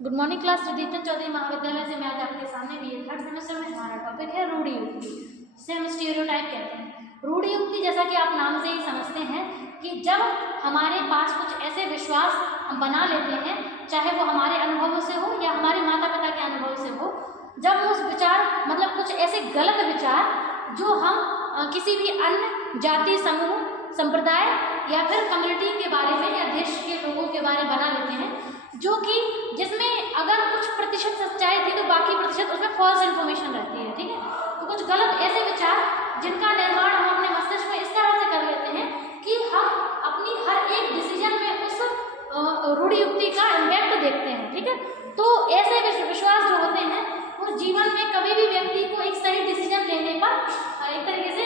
Good morning class. Sudiptan Chaudhary Mahavidyalaya से मैं आज आपके सामने भी थर्ड सेमेस्टर में हमारा टॉपिक है रूढ़ि युक्ति, जिसे हम स्टीरियोटाइप कहते हैं। रूढ़ि युक्ति जैसा कि आप नाम से ही समझते हैं कि जब हमारे पास कुछ ऐसे विश्वास हम बना लेते हैं, चाहे वो हमारे अनुभवों से हो या हमारे माता पिता के अनुभव से हो, जब उस विचार मतलब कुछ ऐसे गलत विचार जो हम किसी भी अन्य जाति, समूह, संप्रदाय या फिर कम्युनिटी के बारे में या देश के लोगों के बारे में बना लेते हैं, जो कि जिसमें अगर कुछ प्रतिशत सच्चाई थी तो बाकी प्रतिशत उसमें फॉल्स इन्फॉर्मेशन रहती है। ठीक है, तो कुछ गलत ऐसे विचार जिनका निर्माण हम अपने मस्तिष्क में इस तरह से कर लेते हैं कि हम अपनी हर एक डिसीजन में उस रूढ़ि युक्ति का इम्पैक्ट देखते हैं। ठीक है, तो ऐसे विश्वास जो होते हैं वो जीवन में कभी भी व्यक्ति को एक सही डिसीजन लेने पर एक तरीके से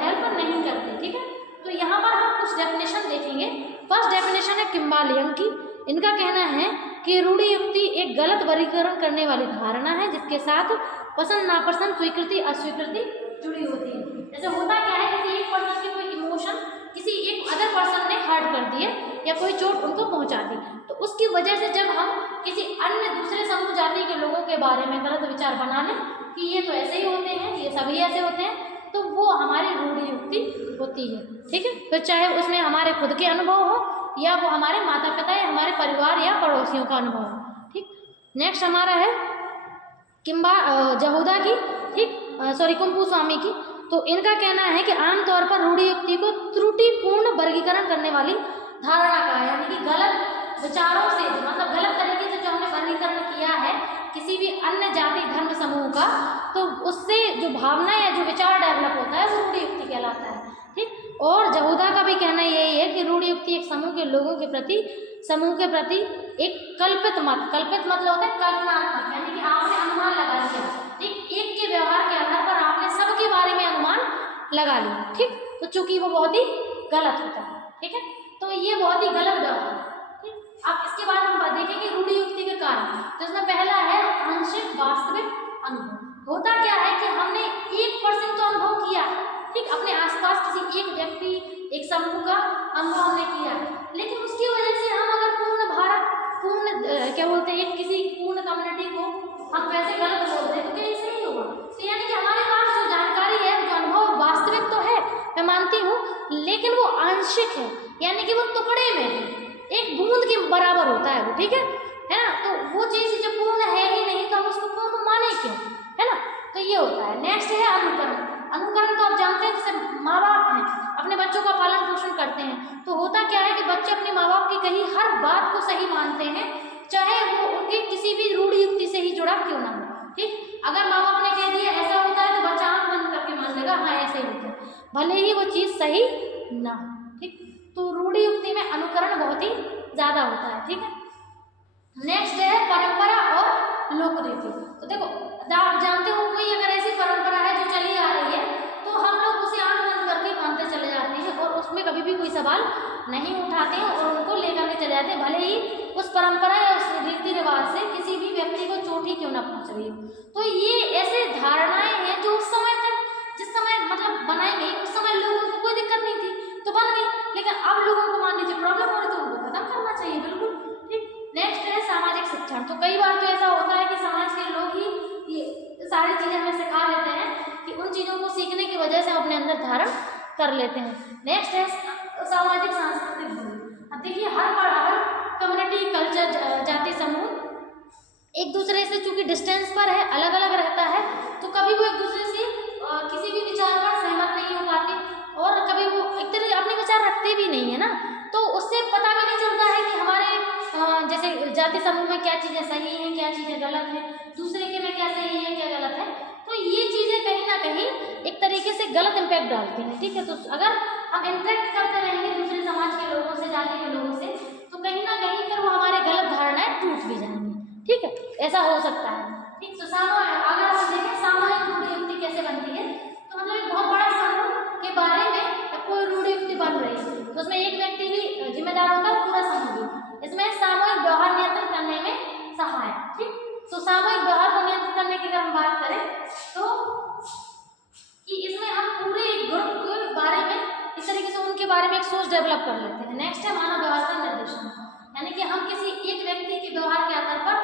हेल्प नहीं करते। ठीक है, तो यहाँ पर हम कुछ डेफिनेशन देखेंगे। फर्स्ट डेफिनेशन है किम्बालियन की। इनका कहना है कि रूढ़ि युक्ति एक गलत वर्गीकरण करने वाली धारणा है जिसके साथ पसंद नापसंद, स्वीकृति अस्वीकृति जुड़ी होती है। जैसे होता क्या है, किसी एक पर्सन की कोई इमोशन किसी एक अदर पर्सन ने हर्ट कर दिए या कोई चोट उनको पहुंचा दी, तो उसकी वजह से जब हम किसी अन्य दूसरे समूह जाति के लोगों के बारे में गलत विचार बना लें कि ये तो ऐसे ही होते हैं, ये सभी ऐसे होते हैं, तो वो हमारी रूढ़ि युक्ति होती है। ठीक है, तो चाहे उसमें हमारे खुद के अनुभव हो या वो हमारे माता पिता या हमारे परिवार या पड़ोसियों का अनुभव हो। ठीक, नेक्स्ट हमारा है जहूदा की, ठीक कुंपू स्वामी की। तो इनका कहना है कि आमतौर पर रूढ़ि युक्ति को त्रुटिपूर्ण वर्गीकरण करने वाली धारणा का है, यानी कि गलत विचारों से, मतलब गलत तरीके से जो हमने वर्गीकरण किया है किसी भी अन्य जाति धर्म समूह का, तो उससे जो भावना या जो विचार डेवलप होता है वो रूढ़ि युक्ति कहलाता है। ठीक, और जहूदा का भी कहना यही है कि रूढ़ि युक्ति एक समूह के लोगों के प्रति, समूह के प्रति एक कल्पित मतलब होता है कल्पनात्मक, यानी कि आपने अनुमान लगा लिया। ठीक, एक के व्यवहार के आधार पर आपने सबके बारे में अनुमान लगा लिया। ठीक, तो चूंकि वो बहुत ही गलत होता है। ठीक है, तो ये बहुत ही गलत व्यवहार है। ठीक, अब इसके बाद हम देखेंगे रूढ़ि युक्ति के कारण। तो इसमें पहला है आंशिक वास्तविक अनुभव। होता क्या है कि हमने 1% तो अनुभव किया, ठीक, अपने आसपास किसी एक व्यक्ति, एक समूह का अनुभव हमने किया, लेकिन उसकी वजह से हम अगर पूर्ण भारत, क्या बोलते हैं, एक किसी पूर्ण कम्युनिटी को हम वैसे गलत बोलते हैं, तो क्या ऐसे ही होगा? तो यानी कि हमारे पास जो जानकारी है, जो अनुभव वास्तविक तो है, मैं मानती हूँ, लेकिन वो आंशिक है, यानी कि वो टुकड़े में है, एक बूंद के बराबर होता है वो। ठीक है ना, तो वो चीज जो पूर्ण है ही नहीं तो हम उसको पूर्ण माने क्यों, है ना? तो ये होता है। नेक्स्ट है अनुकरण। अनुकरण तो आप जानते हैं, जैसे माँ बाप हैं अपने बच्चों का पालन पोषण करते हैं, तो होता क्या है कि बच्चे अपने माँ बाप की कही हर बात को सही मानते हैं, चाहे वो उनकी किसी भी रूढ़ि युक्ति से ही जुड़ा क्यों ना हो। ठीक, अगर माँ बाप ने कह दिया ऐसा होता है तो बच्चा आंख बंद करके मान लेगा हाँ ऐसे ही होता है, भले ही वो चीज सही ना हो। ठीक, तो रूढ़ि युक्ति में अनुकरण बहुत ही ज्यादा होता है। ठीक है, नेक्स्ट है परंपरा और लोकरीति। तो देखो, आप जानते हो कोई अगर ऐसी परंपरा है जो चली आ रही है तो हम लोग उसे आंख बंद करके मानते चले जाते हैं और उसमें कभी भी कोई सवाल नहीं उठाते हैं और उनको लेकर के चले जाते हैं, भले ही उस परंपरा या उस रीति रिवाज से किसी भी व्यक्ति को चोट ही क्यों ना पहुंच रही हो। तो ये ऐसे धारणाएं हैं जो उस समय तक, जिस समय मतलब बनाई गई, उस समय लोगों को कोई दिक्कत नहीं थी तो बन गई, लेकिन अब लोगों को मान लीजिए प्रॉब्लम हो रही तो उनको खत्म करना चाहिए। बिल्कुल ठीक। नेक्स्ट है सामाजिक शिक्षण। तो कई बार तो ऐसा होता है कि समाज के लोग ही ये सारी चीजें हमें सिखा लेते हैं कि उन चीजों को सीखने की वजह से अपने अंदर धारण कर लेते हैं। नेक्स्ट है सामाजिक सांस्कृतिक दूरी। अब देखिए, हर कम्युनिटी, कल्चर, जाति समूह एक दूसरे से चूंकि डिस्टेंस पर है, अलग अलग रहता है, तो कभी वो एक दूसरे से किसी भी विचार पर सहमत नहीं हो पाते और कभी वो एक तरह अपने विचार रखते भी नहीं है ना, तो उससे पता भी नहीं चलता है कि हमारे जैसे जाति समूह में क्या चीजें सही हैं, क्या चीजें गलत हैं, दूसरे के में क्या सही है, क्या गलत है। तो ये चीजें कहीं ना कहीं एक तरीके से गलत इम्पैक्ट डालती हैं। ठीक है, तो अगर हम इंटरेक्ट करते रहेंगे दूसरे समाज के लोगों से, जाति के लोगों से, तो कहीं ना कहीं फिर वो हमारे गलत धारणाएं टूट भी जाएंगी। ठीक है, ऐसा हो सकता है। ठीक, तो अगर हम देखें सामूहिक रूढ़ि युक्ति कैसे बनती है, तो मतलब एक बहुत बड़ा समूह के बारे में कोई रूढ़ि युक्ति बन रही है तो उसमें एक व्यक्ति भी जिम्मेदार होता है, पूरा समूह भी। इसमें सामूहिक व्यवहार नियंत्रित करने में सहायक। ठीक, तो सामूहिक व्यवहार को नियंत्रित करने की अगर हम बात करें तो कि इसमें हम पूरे एक ग्रुप के बारे में इस तरीके से उनके बारे में एक सोच डेवलप कर लेते हैं। नेक्स्ट है मानव व्यवहार का निर्देशन, यानी कि हम किसी एक व्यक्ति के व्यवहार के आधार पर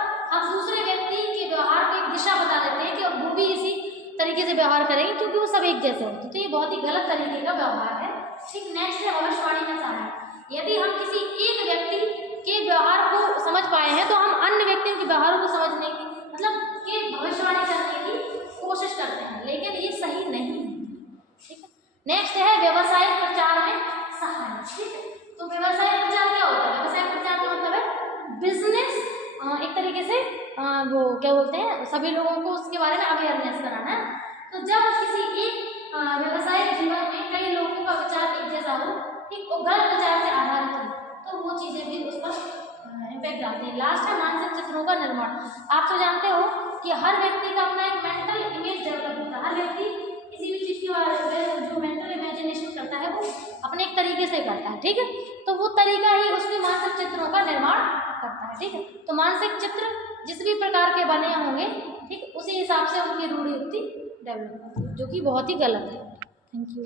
तरीके से व्यवहार करेंगे क्योंकि वो सब एक जैसे होते हैं। तो ये बहुत ही गलत तरीके का व्यवहार है। ठीक, नेक्स्ट है भविष्यवाणी का सहारा। यदि हम किसी एक व्यक्ति के व्यवहार को समझ पाए हैं तो हम अन्य व्यक्तियों के व्यवहारों को समझने की मतलब के भविष्यवाणी करने की कोशिश करते हैं, लेकिन ये सही नहीं है। ठीक है, नेक्स्ट है व्यवसायिक प्रचार में सहायक। ठीक है, तो व्यवसायिक प्रचार क्या होता है? व्यवसायिक प्रचार का मतलब है बिजनेस, एक तरीके से वो क्या बोलते हैं, सभी लोगों को उसके बारे में अवेयरनेस कराना है। तो जब किसी एक व्यवसायिक जीवन में कई लोगों का विचार एक जैसा हो, ठीक, वो गलत विचार से आधारित हो, तो वो चीजें भी उस पर इम्पैक्ट डालती है। लास्ट है मानसिक चित्रों का निर्माण। आप तो जानते हो कि हर व्यक्ति का अपना एक मेंटल इमेज डेवलप होता है। हर व्यक्ति किसी भी चीज के बारे में जो मेंटल इमेजिनेशन करता है वो अपने एक तरीके से करता है। ठीक है, तो वो तरीका ही उसके मानसिक चित्रों का निर्माण करता है। ठीक है, तो मानसिक चित्र जिस भी प्रकार के बने होंगे, ठीक, उसी हिसाब से उनकी रूढ़ि युक्ति डेवलप होती है, जो कि बहुत ही गलत है। Thank you.